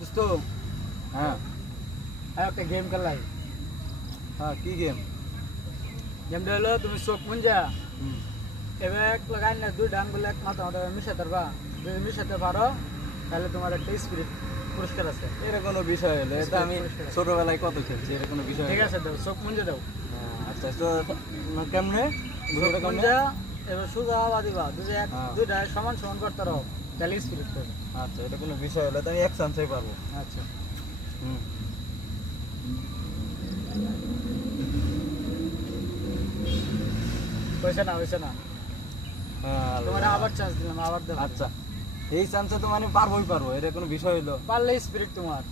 দোস্ত হ্যাঁ একটা গেম খেলাই। হ্যাঁ কি গেম? গেমটা হলো তুমি চোখ মুঞ্জা এবার এক লাগাই না দুই ডাঙ্গুল এক মাথা মাথা মিশাতে পারবা। যদি মিশাতে পারো তাহলে তোমার একটা স্পিরিট পুরস্কার আছে। এর কোনো বিষয় হলো এটা আমি ছোটবেলায় কত খেলছি, এর কোনো বিষয় ঠিক হলো? আছে, দাও চোখ মুঞ্জা দাও। আচ্ছা তো কেমনে চোখ কেমনে? মুঞ্জা এবার সোজা আওয়া দিবা, হ্যাঁ। দুইটা সমান সমান করতে রো, তাহলে স্পিরিট পাবে। আচ্ছা এটা কোনো বিষয় হলো তো আমি এক চান্সেই পারবো। আচ্ছা হুম হয়েছে না হ্যাঁ, তোমার আল্লাহ। আবার চান্স দিলাম, আবার দাও। আচ্ছা এই চান্সে তো মানে পারবোই পারবো, এটা কোনো বিষয় হলো? পারলে স্পিরিট তোমার।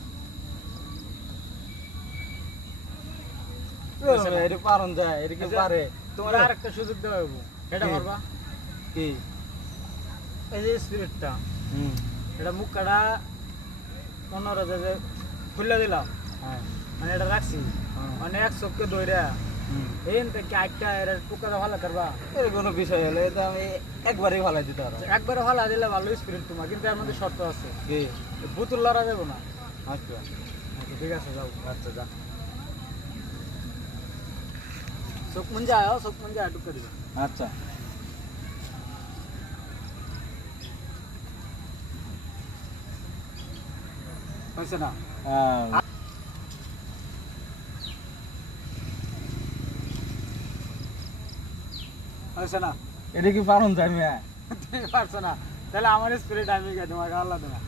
এটা পারন যায়, এটা কি পারে? তোমার আর একটা সুযোগ দেওয়া হইব, এটা কি? পারবা। কি? এই যে স্পিরিটটা, হুম এটা মুখ কাটা মনে যে যে খুলে দিলাম, হ্যাঁ মানে এটা রাখছি, হ্যাঁ, মানে এক চোখকে দইরা হুম। এই থেকে একটা এর টুকাটা ভালো করবা। এর কোনো বিষয় হলো এটা আমি একবারেই ভালো দিতে পারবো। একবারে ভালো দিলে ভালো স্পিরিট তোমার, কিন্তু এর মধ্যে শর্ত আছে, কি? বুতুল লড়া যাবো না। আচ্ছা আচ্ছা, ঠিক আছে যাও। আচ্ছা যা। চোখ মুঞ্জা আয়, চোখ মুঞ্জা টুকা দিবা। আচ্ছা হয়েছে না? হ্যাঁ হয়েছে না? এটা কি পারন যায়? তুমি পারছো না, তাহলে আমার স্পিরিট আমি তোমাকে আল্লাহ দেবা।